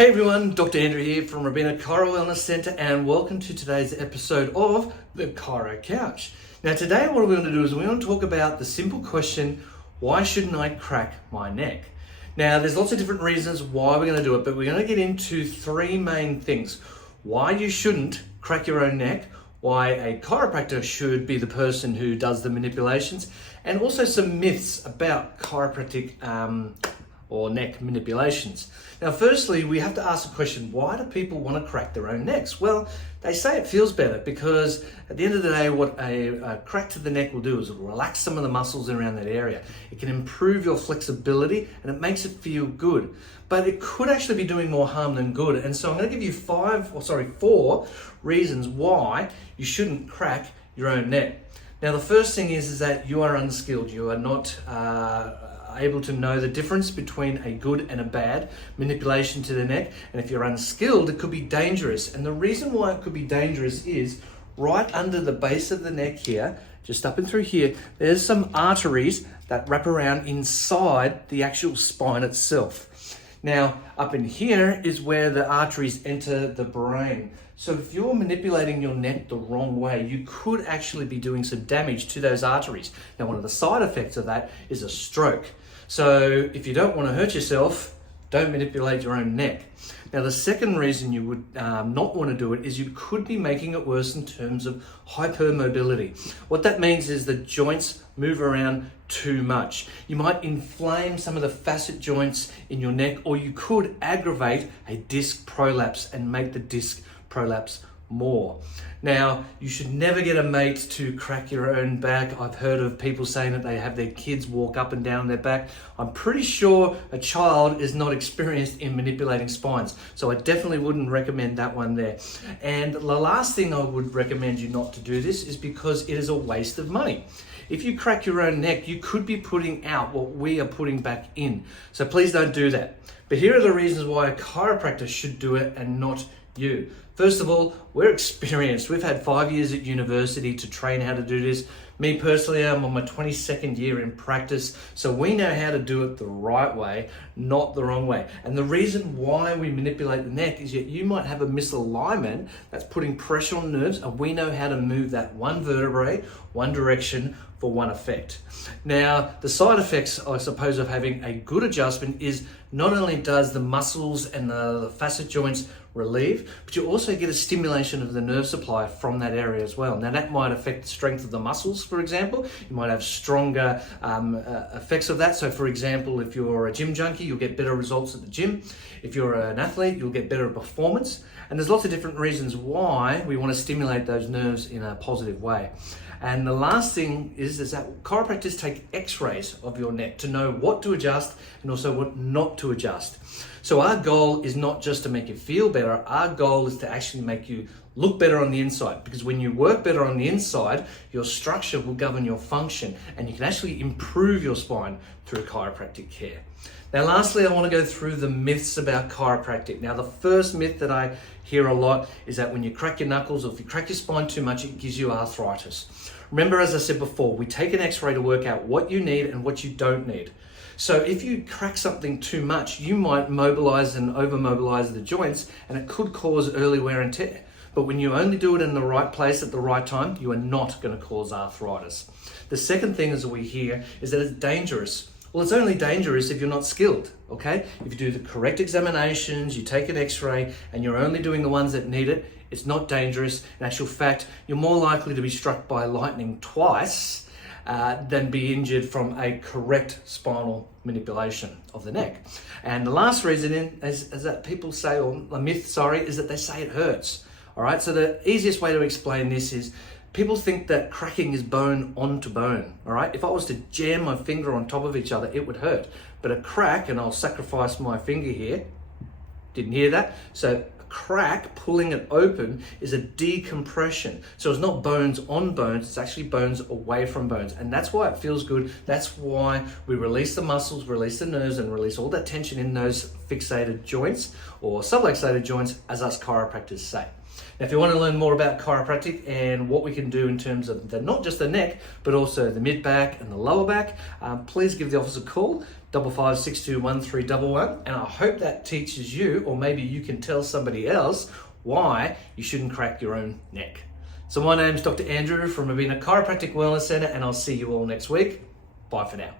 Hey everyone, Dr. Andrew here from Chiro Wellness Centre, and welcome to today's episode of the Chiro Couch. Now today what we're going to do is we're going to talk about the simple question, why shouldn't I crack my neck? Now there's lots of different reasons why we're going to do it, but we're going to get into three main things. Why you shouldn't crack your own neck, why a chiropractor should be the person who does the manipulations, and also some myths about chiropractic or neck manipulations. Now, firstly, we have to ask the question, why do people want to crack their own necks? Well, they say it feels better because at the end of the day, what a crack to the neck will do is it'll relax some of the muscles around that area. It can improve your flexibility and it makes it feel good. But it could actually be doing more harm than good. And so I'm going to give you four reasons why you shouldn't crack your own neck. Now, the first thing is that you are unskilled. You are not able to know the difference between a good and a bad manipulation to the neck. And if you're unskilled, it could be dangerous. And the reason why it could be dangerous is right under the base of the neck here, just up and through here, there's some arteries that wrap around inside the actual spine itself. Now, up in here is where the arteries enter the brain. So if you're manipulating your neck the wrong way, you could actually be doing some damage to those arteries. Now, one of the side effects of that is a stroke. So if you don't want to hurt yourself, don't manipulate your own neck. Now, the second reason you would not want to do it is you could be making it worse in terms of hypermobility. What that means is the joints move around too much. You might inflame some of the facet joints in your neck, or you could aggravate a disc prolapse and make the disc prolapse more. Now, you should never get a mate to crack your own back. I've heard of people saying that they have their kids walk up and down their back. I'm pretty sure a child is not experienced in manipulating spines, so I definitely wouldn't recommend that one there. And the last thing I would recommend you not to do this is because it is a waste of money. If you crack your own neck, you could be putting out what we are putting back in. So please don't do that. But here are the reasons why a chiropractor should do it and not you. First of all, we're experienced. We've had 5 years at university to train how to do this. Me personally, I'm on my 22nd year in practice, so we know how to do it the right way, not the wrong way. And the reason why we manipulate the neck is that you might have a misalignment that's putting pressure on nerves, and we know how to move that one vertebrae, one direction for one effect. Now, the side effects, I suppose, of having a good adjustment is not only does the muscles and the facet joints relieve, but you also get a stimulation of the nerve supply from that area as well. Now, that might affect the strength of the muscles, for example. You might have stronger effects of that. So, for example, if you're a gym junkie, you'll get better results at the gym. If you're an athlete, you'll get better performance. And there's lots of different reasons why we want to stimulate those nerves in a positive way. And the last thing is that chiropractors take x-rays of your neck to know what to adjust and also what not to adjust. So our goal is not just to make you feel better, our goal is to actually make you look better on the inside, because when you work better on the inside, your structure will govern your function and you can actually improve your spine through chiropractic care. Now, lastly, I want to go through the myths about chiropractic. Now, the first myth that I hear a lot is that when you crack your knuckles or if you crack your spine too much, it gives you arthritis. Remember, as I said before, we take an x-ray to work out what you need and what you don't need. So if you crack something too much, you might mobilize and over-mobilize the joints and it could cause early wear and tear. But when you only do it in the right place at the right time, you are not going to cause arthritis. The second thing as we hear is that it's dangerous. Well, it's only dangerous if you're not skilled, okay? If you do the correct examinations, you take an x-ray, and you're only doing the ones that need it, it's not dangerous. In actual fact, you're more likely to be struck by lightning twice than be injured from a correct spinal manipulation of the neck. And the last reason is that people say, or a myth, is that they say it hurts, all right? So the easiest way to explain this is people think that cracking is bone onto bone, all right? If I was to jam my finger on top of each other, it would hurt. But a crack, and I'll sacrifice my finger here, didn't hear that? So a crack, pulling it open, is a decompression. So it's not bones on bones, it's actually bones away from bones. And that's why it feels good. That's why we release the muscles, release the nerves, and release all that tension in those fixated joints or subluxated joints, as us chiropractors say. Now, if you want to learn more about chiropractic and what we can do in terms of not just the neck, but also the mid-back and the lower back, please give the office a call. 55621311, and I hope that teaches you, or maybe you can tell somebody else, why you shouldn't crack your own neck. So my name's Dr. Andrew from Rabina Chiropractic Wellness Centre, and I'll see you all next week. Bye for now.